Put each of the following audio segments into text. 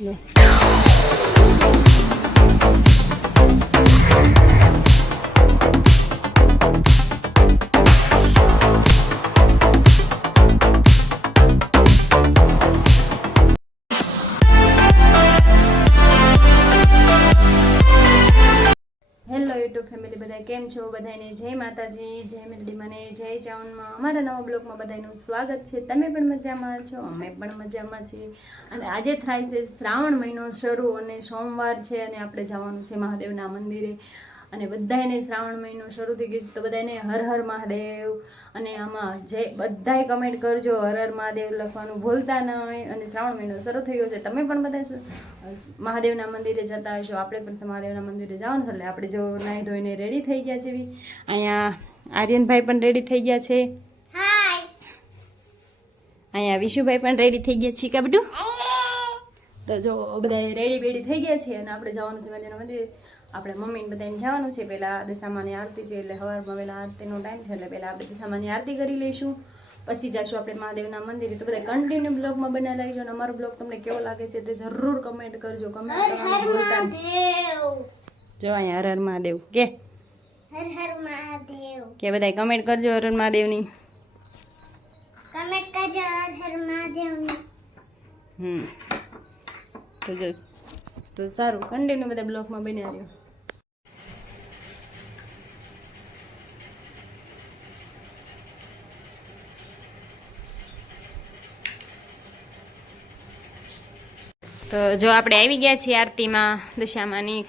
લો. Hello YouTube family, બધા કેમ છો? બધાને જય માતાજી, જય મેલડી, મને જય ચાવનમાં અમારા નવા બ્લોગમાં બધાનું સ્વાગત છે. તમે પણ મજામાં છો, અમે પણ મજામાં છીએ. અને આજે થાય છે શ્રાવણ મહિનો શરૂ અને સોમવાર છે અને આપણે જવાનું છે મહાદેવના મંદિરે. અને બધાને શ્રાવણ મહિનો શરૂ થઈ ગયો છે તો બધાને હર હર મહાદેવ. અને આમાં જે બધાય કમેન્ટ કરજો, હર હર મહાદેવ લખવાનું ભૂલતા ન હોય. અને શ્રાવણ મહિનો શરૂ થઈ ગયો છે, તમે પણ બધા મહાદેવના મંદિરે જતા હશો, આપણે પણ મહાદેવના મંદિરે જવાનું. એટલે આપણે જો નાહી ધોઈને રેડી થઈ ગયા છે. અહીંયા આર્યનભાઈ પણ રેડી થઈ ગયા છે. અહીંયા વિશુભાઈ પણ રેડી થઈ ગયા છે. કા બધું તો જો બધા રેડી બેડી થઈ ગયા છે અને આપણે જવાનું છે મહાદેવના મંદિરે. આપણે મમ્મીને બધાને જવાનું છે. પહેલાં દશામાની આરતી છે એટલે સવારમાં પહેલાં આરતીનો ટાઈમ છે એટલે પહેલાં આપણે દશામાની આરતી કરી લઈશું, પછી જઈશું આપણે મહાદેવના મંદિરે. તો બધા કન્ટિન્યુ બ્લોગમાં બના લાગજો. અને અમારો બ્લોગ તમને કેવો લાગે છે તે જરૂર કમેન્ટ કરજો. કમેન્ટ કરવાનું ભૂલતા નહીં. જો અહીંયા હર હર મહાદેવ કે હર હર મહાદેવ કે બધા કમેન્ટ કરજો હર હર મહાદેવની. કમેન્ટ કરજો હર હર મહાદેવની. તો જો તો સારું, કન્ટિન્યુ બધા બ્લોગમાં બન્યા રહ્યો. તો જો આપણે આવી ગયા છીએ આરતીમાં દશામાની.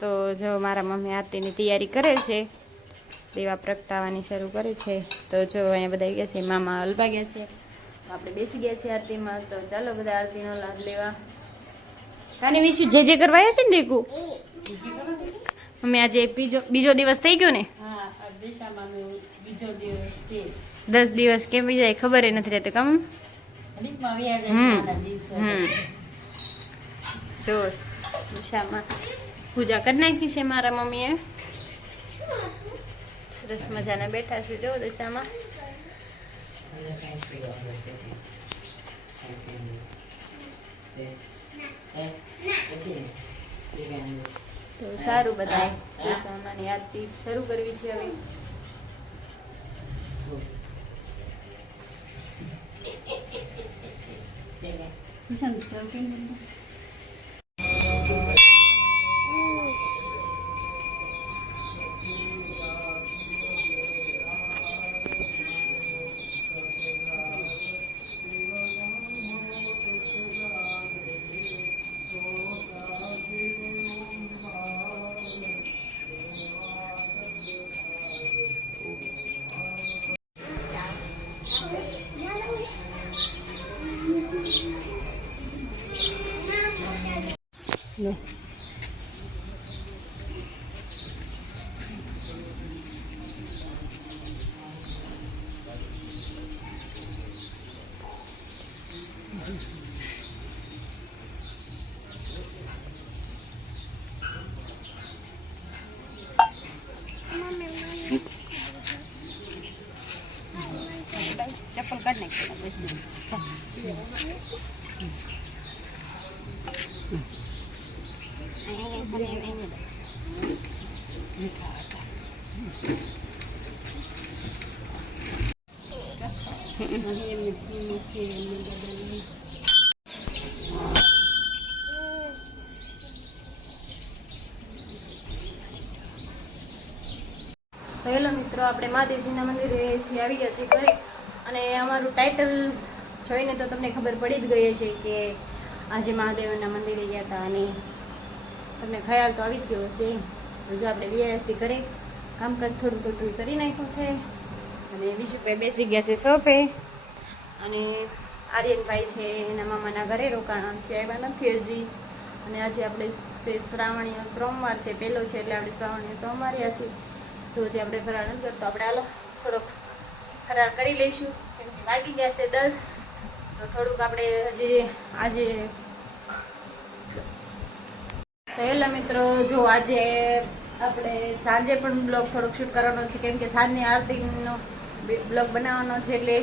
તો જો મારા મમ્મી આરતીની તૈયારી કરે છે, દેવા પ્રગટાવવાની શરૂ કરે છે. તો જો અહીંયા બધા ગયા છે, મામા હલવા ગયા છે, આપણે બેસી ગયા છીએ આરતીમાં. તો ચાલો બધા આરતીનો લાભ લેવા. કાને વિશું જે કરવા આવ્યા છે ને દેખું મમ્મી, આજે બીજો દિવસ થઈ ગયો ને? 10 દિવસ કેમ જાય ખબર નથી રહેતી. કમ જો દિશામાં પૂજા કરી નાખી છે મારા મમ્મીએ. સરસ મજાના બેઠા છે જો દિશામાં. તો સારું, બધા દિશામાની આરતી શરૂ કરવી છે હવે. લો. ચપ્પલ કાઢ નાખી. હેલો મિત્રો, આપણે મહાદેવજીના મંદિરેથી આવી ગયા છીએ ઘરે. અને અમારું ટાઇટલ જોઈને તો તમને ખબર પડી જ ગઈ છે કે આજે મહાદેવના મંદિરે ગયા હતા. અને તમને ખ્યાલ તો આવી જ ગયો હશે. જો આપણે વિયાસી ઘરે કામકાજ થોડું કરી નાખ્યું છે. અને વિશુભાઈ બેસી ગયા છે સોફે. અને આર્યનભાઈ છે એના મામાના ઘરે રોકાણા છે, આવ્યા નથી હજી. અને આજે આપણે શ્રાવણીય સોમવાર છે, પહેલો છે એટલે આપણે શ્રાવણીય સોમવાર્યા છીએ. તો જે આપણે ફરાળ નથી કરતો, આપણે હાલો થોડોક ફરાળ કરી લઈશું. કેમ કે વાગી ગયા છે 10. તો થોડુંક આપણે હજી આજે તો હેલો મિત્રો, જો આજે આપણે સાંજે પણ બ્લોગ થોડોક શૂટ કરવાનો છે. કેમ કે સાંજની આરતીનો બ્લોગ બનાવવાનો છે એટલે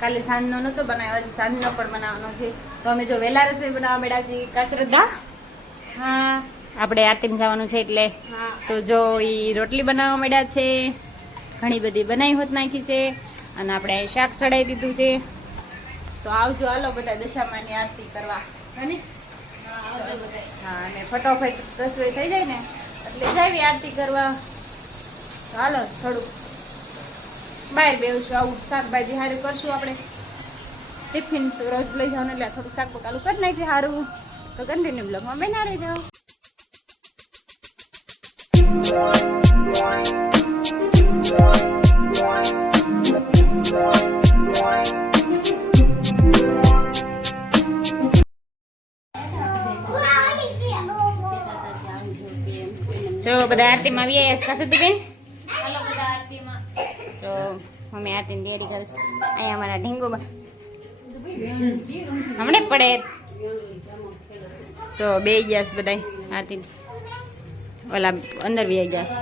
કાલે સાંજનો નહોતો બનાવ્યો, આજે સાંજનો પણ બનાવવાનો છે. તો અમે જો વહેલા રસોઈ બનાવવા બેઠા છીએ. કા શ્રદ્ધા? હા આપણે આરતીમાં જવાનું છે એટલે હા તો જો એ રોટલી બનાવવા માંડ્યા છે. ઘણી બધી બનાવી હોત નાખી છે અને આપણે અહીં શાક ચડાવી દીધું છે. તો આવજો, હાલો બધા દશામાની આરતી કરવા. હને? હા, અને ફટોફટ રસોઈ થઈ જાય ને એટલે જાવી આરતી કરવા. તો હાલો થોડુંક બહાર બેસું, આવું શાકભાજી સારું કરશું આપણે. ટિફિન તો રોજ લઈ જવાનું એટલે થોડુંક શાક પકાલું કરી નાખીએ સારું. તો કન્ટિન્યુ બ્લોગમાં બના રહી જાઓ. જો બધા આરતીમાં આવી આવ્યા છે. કાશે તું બેન? હાલો બધા આરતીમાં. તો મમ્મી આરતીની તૈયારી કરે છે. અહીંયા અમારા ઢીંગો હમણે પડે. તો બે ગયા છે બધા આરતી ઓલા અંદર બી ગયા છે.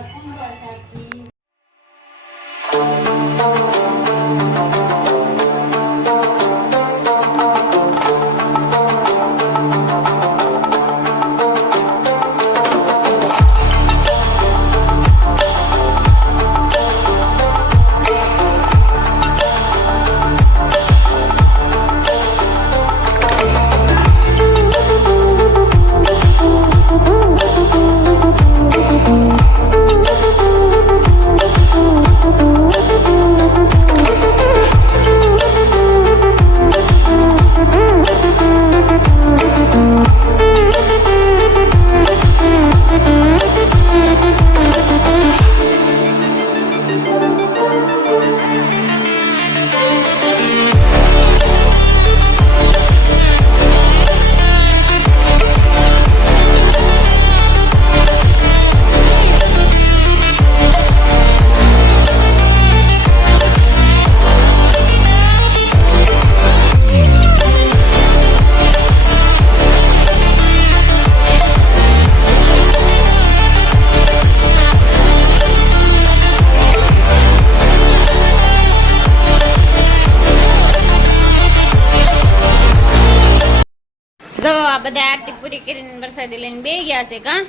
જો આ બધા આરતી પૂરી કરીને વરસાદી લઈને બે ગયા છે. કા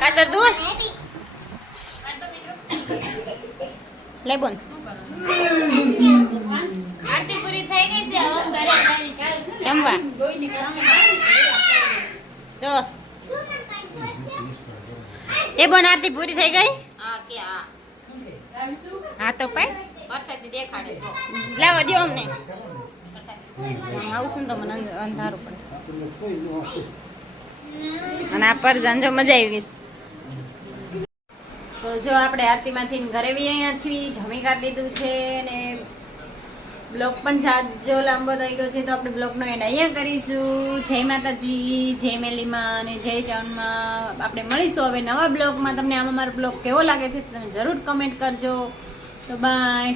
કાસર તું લે બોન. આરતી પૂરી થઈ ગઈ છે. હવે ઘરે જમવા જો એ બોન આરતી પૂરી થઈ ગઈ. હા કે હા તો પણ વરસાદી દેખાડે તો લાવવા દો અમને. આવશું તો મને અંધારું પડે. અને આ પર જાંજો મજા આવી ગઈ. તો જો આપણે આરતીમાંથી ઘરે બી અહીંયા છીએ, જમી કાઢી લીધું છે ને બ્લોગ પણ જો લાંબો થઈ ગયો છે તો આપણે બ્લોગનો એન્ડ અહીંયા કરીશું. જય માતાજી, જય મેલીમાં અને જય ચાવનમાં. આપણે મળીશું હવે નવા બ્લોગમાં. તમને આમાં મારો બ્લોગ કેવો લાગે છે તમે જરૂર કમેન્ટ કરજો. તો બાય.